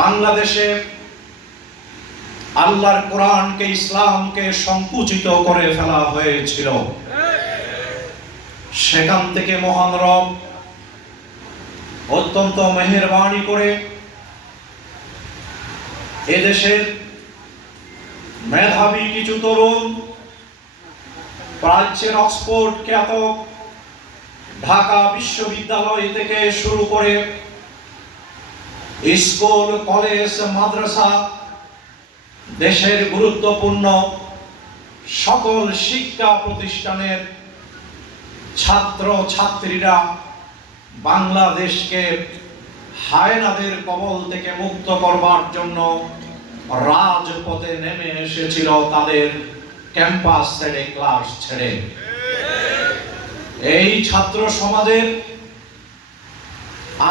বাংলাদেশে আল্লাহর কোরআনকে, ইসলামকে সংকুচিত করে ফেলা হয়েছিল। সেখান থেকে মহান রব অত্যন্ত মেহেরবানি করে এদেশের মেধাবী কিছু তরুণ, প্রাচ্যের অক্সফোর্ড খ্যাত ঢাকা বিশ্ববিদ্যালয় থেকে শুরু করে স্কুল, কলেজ, মাদ্রাসা, দেশের গুরুত্বপূর্ণ সকল শিক্ষা প্রতিষ্ঠানের ছাত্র ছাত্রীরা বাংলাদেশকে হায়নাদের কবল থেকে মুক্ত করবার জন্য রাজপথে নেমে এসেছিল, তাদের ক্যাম্পাস ছেড়ে, ক্লাস ছেড়ে। এই ছাত্র সমাজের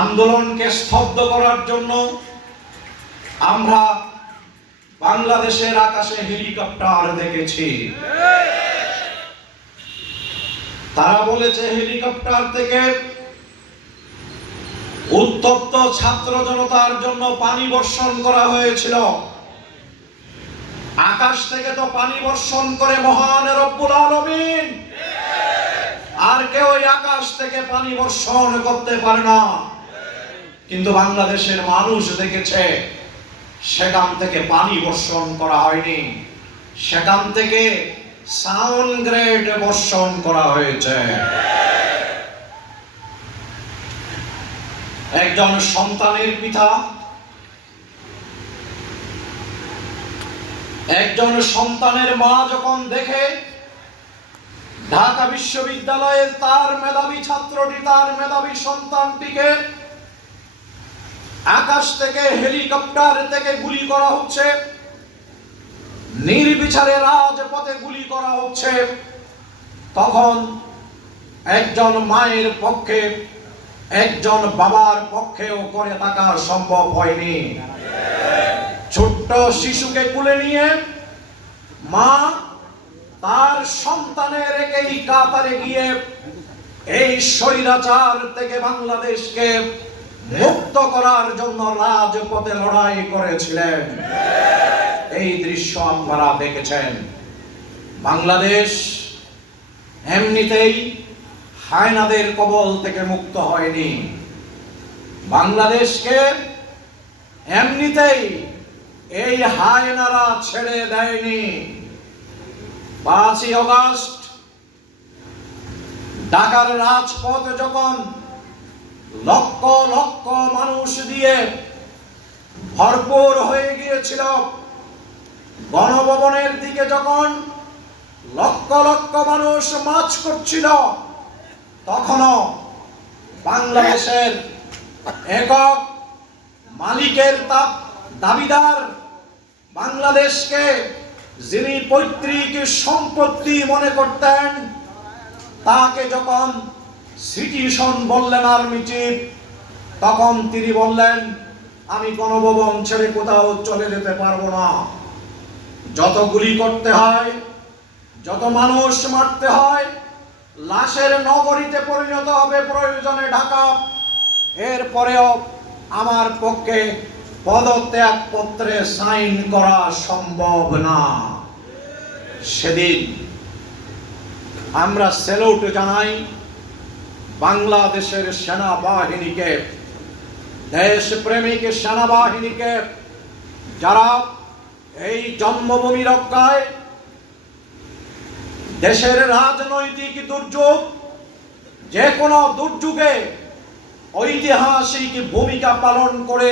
আন্দোলনকে স্তব্ধ করার জন্য আমরা বাংলাদেশের আকাশে হেলিকপ্টার দেখেছি। তারা বলেছে হেলিকপ্টার থেকে উত্তপ্ত ছাত্র জনতার জন্য পানি বর্ষণ করা হয়েছিল। আকাশ থেকে তো পানি বর্ষণ করে মহান রব্বুল আলামিন, আর কেউ ওই আকাশ থেকে পানি বর্ষণ করতে পারে না। কিন্তু বাংলাদেশের মানুষ দেখেছে সেখান থেকে পানি বর্ষণ করা হয়নি, সেখান থেকে সাউন্ড গ্রেড বর্ষণ করা হয়েছে। একজন সন্তানের পিতা, একজন সন্তানের মা যখন দেখে ঢাকা বিশ্ববিদ্যালয়ের তার মেধাবী ছাত্রটি, তার মেধাবী সন্তানটিকে আকাশ থেকে, হেলিকপ্টার থেকে গুলি করা হচ্ছে, নির্বিচারে রাজপথে গুলি করা হচ্ছে, তখন একজন মায়ের পক্ষে, একজন বাবার পক্ষেও করে থাকা সম্ভব হয়নি। ছোট্ট শিশুকে কোলে নিয়ে মা তার সন্তানের এই কাতারে গিয়ে এই স্বৈরাচার থেকে বাংলাদেশকে মুক্ত করার জন্য রাজপথে লড়াই করেছিলেন। এই দৃশ্য আপনারা দেখেছেন। বাংলাদেশ এমনিতেই হায়নাদের কবল থেকে মুক্ত হয়নি। বাংলাদেশকে এমনিতেই এই হায়নারা ছেড়ে দেয়নি। 5ই আগস্ট ঢাকার রাজপথ যখন লক্ষ লক্ষ মানুষ দিয়ে ভরপুর হয়ে গিয়েছিল, গণভবনের দিকে যখন লক্ষ লক্ষ মানুষ মার্চ করছিল, তখনও বাংলাদেশের একক মালিকের দাবিদার, বাংলাদেশকে যিনি পৈতৃক সম্পত্তি মনে করতেন, তাকে যখন সিটিজেন বললেন আর্মি চিফ, তখন তিনি বললেন আমি গণভবন ছেড়ে কোথাও চলে যেতে পারবো না। যত গুলি করতে হয়, যত মানুষ মারতে হয়, লাশের নগরীতে পরিণত হবে প্রয়োজনে ঢাকা, এরপরেও আমার পক্ষে পদত্যাগ পত্রে সাইন করা সম্ভব না। সেদিন আমরা স্যালুট জানাই বাংলাদেশের সেনাবাহিনীকে, দেশপ্রেমিক সেনাবাহিনীকে, যারা এই জন্মভূমি রক্ষায়, দেশের রাজনৈতিক দুর্যোগ, যে কোনো দুর্যোগে ঐতিহাসিক ভূমিকা পালন করে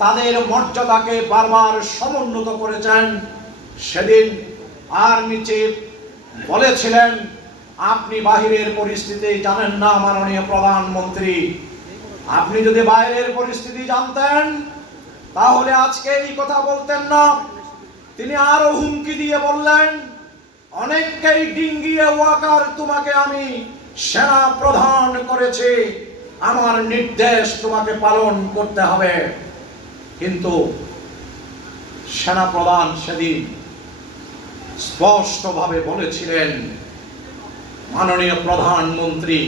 তাদের মর্যাদাকে বারবার সমুন্নত করেছেন। সেদিন আর্মি চিফ বলেছিলেন আপনি বাহিরের পরিস্থিতি জানেন না মাননীয় প্রধানমন্ত্রী, আপনি যদি বাইরের পরিস্থিতি জানতেন তাহলে আজকে এই কথা বলতেন না। তিনি আরো হুমকি দিয়ে বললেন অনেককেই ডিঙ্গিয়ে ওয়াকার তোমাকে আমি সেনা প্রধান করেছি, আমার নির্দেশ তোমাকে পালন করতে হবে। কিন্তু সেনা প্রধান সেদিন স্পষ্টভাবে বলেছিলেন মাননীয় প্রধানমন্ত্রী,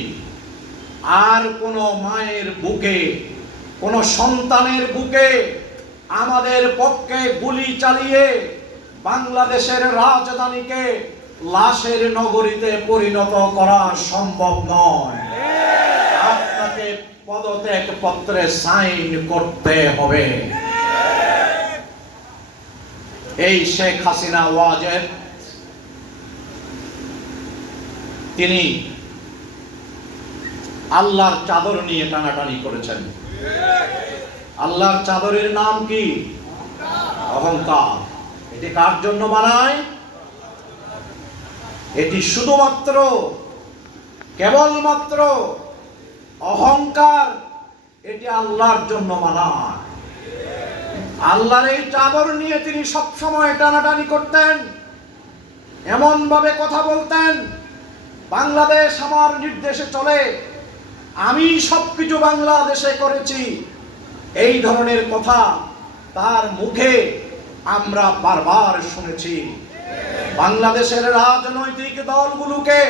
আর কোন মায়ের বুকে, কোন সন্তানের বুকে আমাদের পক্ষে গুলি চালিয়ে বাংলাদেশের রাজধানীকে লাশের নগরীতে পরিণত করা সম্ভব নয়। আপনাকে পদত্যাগ পত্রে সাইন করতে হবে। এই শেখ হাসিনা ওয়াজেদ তিনি আল্লাহর চাদর নিয়ে টানাটানি করেছেন। আল্লাহর চাদরের নাম কি? অহংকার। এটি কার জন্য বানায়? এটি শুধুমাত্র কেবলমাত্র অহংকার, এটি আল্লাহর জন্য বানায়। আল্লাহর এই চাদর নিয়ে তিনি সবসময় টানাটানি করতেন, এমন ভাবে কথা বলতেন, বাংলাদেশ আমার নির্দেশে চলে, আমি সবকিছু বাংলাদেশে করেছি। এই ধরনের কথা তার মুখে আমরা বারবার শুনেছি। বাংলাদেশের রাজনৈতিক দলগুলোকে,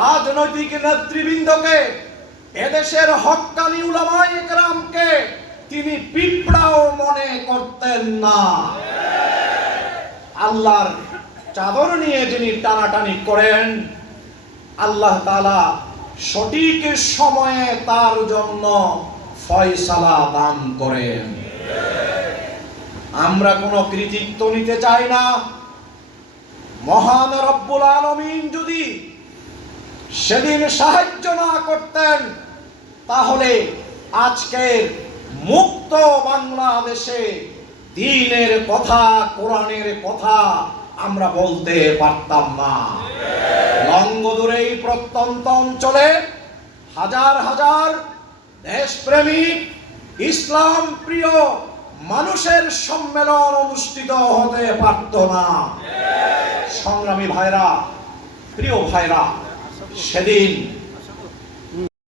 রাজনৈতিক নেতৃবৃন্দকে, এদেশের হক্কানি উলামায়ে কেরামকে তিনি পিঁপড়াও মনে করতেন না। আল্লাহর চাদর নিয়ে যিনি টানাটানি করেন, আল্লাহ তাআলা সঠিক সময়ে তার জন্য ফয়সালা দান করেন। আমরা কোনো কৃতিত্ব নিতে চাই না। মহান রব্বুল আলামিন যদি সেদিন সাহায্য না করতেন, তাহলে আজকের মুক্ত বাংলাদেশে দ্বীনের কথা, কোরআনের কথা আমরা বলতে পারতাম না। লংগদুর এই প্রত্যন্ত অঞ্চলে হাজার হাজার দেশপ্রেমিক, ইসলাম প্রিয় মানুষের সম্মেলন অনুষ্ঠিত হতে পারত না। সংগ্রামী ভাইরা, প্রিয় ভাইরা, সেদিন